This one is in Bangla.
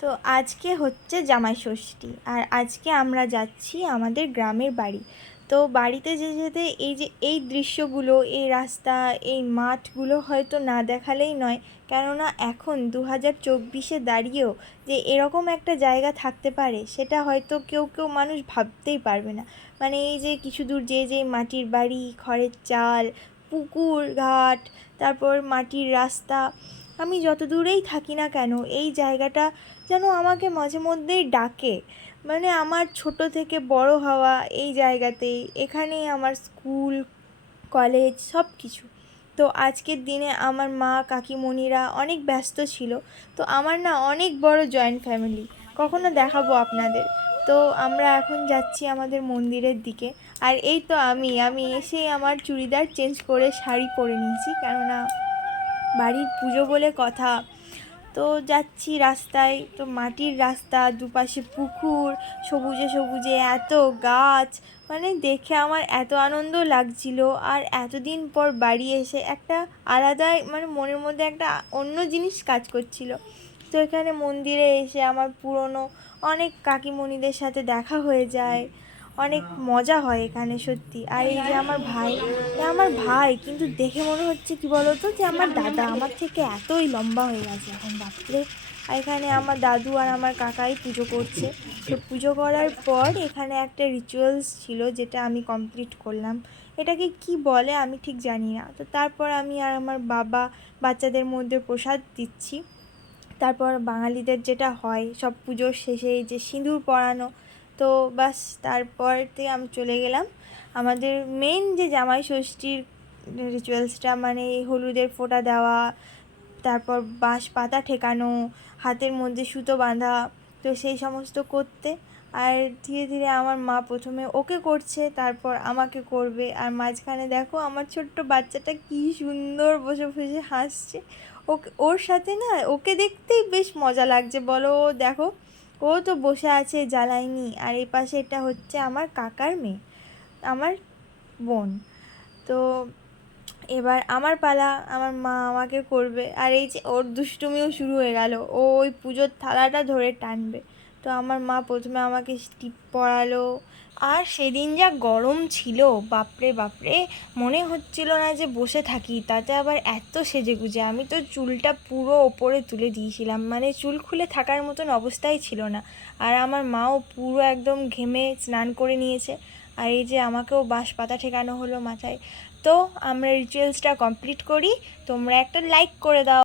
তো আজকে হচ্ছে জামাই ষষ্ঠী, আর আজকে আমরা যাচ্ছি আমাদের গ্রামের বাড়ি। তো বাড়িতে যেতে এই দৃশ্যগুলো, এই রাস্তা, এই মাঠগুলো হয়তো না দেখালেই নয়। কেননা এখন 2024-এ দাঁড়িয়েও যে এরকম একটা জায়গা থাকতে পারে, সেটা হয়তো কেউ মানুষ ভাবতেই পারবে না। মানে এই যে কিছু দূর যে মাটির বাড়ি, খড়ের চাল, পুকুর ঘাট, তারপর মাটির রাস্তা, আমি যত দূরেই থাকি না কেন এই জায়গাটা যেন আমাকে মাঝে মধ্যেই ডাকে। মানে আমার ছোট থেকে বড় হওয়া এই জায়গাতেই, এখানেই আমার স্কুল, কলেজ সব কিছু। তো আজকের দিনে আমার মা কাকিমণিরা অনেক ব্যস্ত ছিল। তো আমার না অনেক বড় জয়েন্ট ফ্যামিলি, কখনো দেখাবো আপনাদের। তো আমরা এখন যাচ্ছি আমাদের মন্দিরের দিকে। আর এই তো আমি এসেই আমার চুড়িদার চেঞ্জ করে শাড়ি পরে নিয়েছি, কেননা বাড়ির পুজো বলে কথা। তো যাচ্ছি রাস্তায়, তো মাটির রাস্তা, দুপাশে পুকুর, সবুজে সবুজে এত গাছ, মানে দেখে আমার এত আনন্দ লাগছিল। আর এতদিন পর বাড়ি এসে একটা আলাদাই, মানে মনের মধ্যে একটা অন্য জিনিস কাজ করছিল। তো এখানে মন্দিরে এসে আমার পুরনো অনেক কাকিমণিদের সাথে দেখা হয়ে যায়, অনেক মজা হয় এখানে সত্যি। আর এই যে আমার ভাই কিন্তু দেখে মনে হচ্ছে কি বলতো, যে আমার দাদা আমার থেকে এতই লম্বা হয়ে গেছে এখন, বাপরে। আর এখানে আমার দাদু আর আমার কাকাই পুজো করছে। তো পুজো করার পর এখানে একটা রিচুয়ালস ছিল, যেটা আমি কমপ্লিট করলাম। এটাকে কি বলে আমি ঠিক জানি না। তো তারপর আমি আর আমার বাবা বাচ্চাদের মধ্যে প্রসাদ দিচ্ছি। তারপর বাঙালিদের যেটা হয় সব পুজোর শেষে, এই যে সিঁদুর পরানো, তো বাস তারপর থেকে আমি চলে গেলাম আমাদের মেন যে জামাই ষষ্ঠীর রিচুয়ালসটা, মানে এই হলুদের ফোঁটা দেওয়া, তারপর বাঁশ পাতা ঠেকানো, হাতের মধ্যে সুতো বাঁধা, তো সেই সমস্ত করতে। আর ধীরে ধীরে আমার মা প্রথমে ওকে করছে, তারপর আমাকে করবে। আর মাঝখানে দেখো আমার ছোট্ট বাচ্চাটা কি সুন্দর বসে বসে হাসছে। ওকে, ওর সাথে না, ওকে দেখতেই বেশ মজা লাগছে বলো। দেখো, ও তো বসে আছে জ্বালায়নি। আর এই পাশে এটা হচ্ছে আমার কাকার মেয়ে, আমার বোন। তো এবার আমার পালা, আমার মা আমাকে করবে। আর এই যে ওর দুষ্টুমিও শুরু হয়ে গেল, ও ওই পুজোর থালাটা ধরে টানবে। তো আমার মা প্রথমে আমাকে টিপ পরালো। আর সেদিন যা গরম ছিল, বাপরে বাপরে, মনে হচ্ছিল না যে বসে থাকি। তাতে আবার এত সেজেগুজে, আমি তো চুলটা পুরো ওপরে তুলে দিয়েছিলাম, মানে চুল খুলে থাকার মতন অবস্থাই ছিল না। আর আমার মাও পুরো একদম ঘেমে স্নান করে নিয়েছে। আর এই যে আমাকেও বাঁশ পাতা ঠেকানো হলো মাথায়। তো আমরা রিচুয়ালসটা কমপ্লিট করি। তোমরা একটা লাইক করে দাও।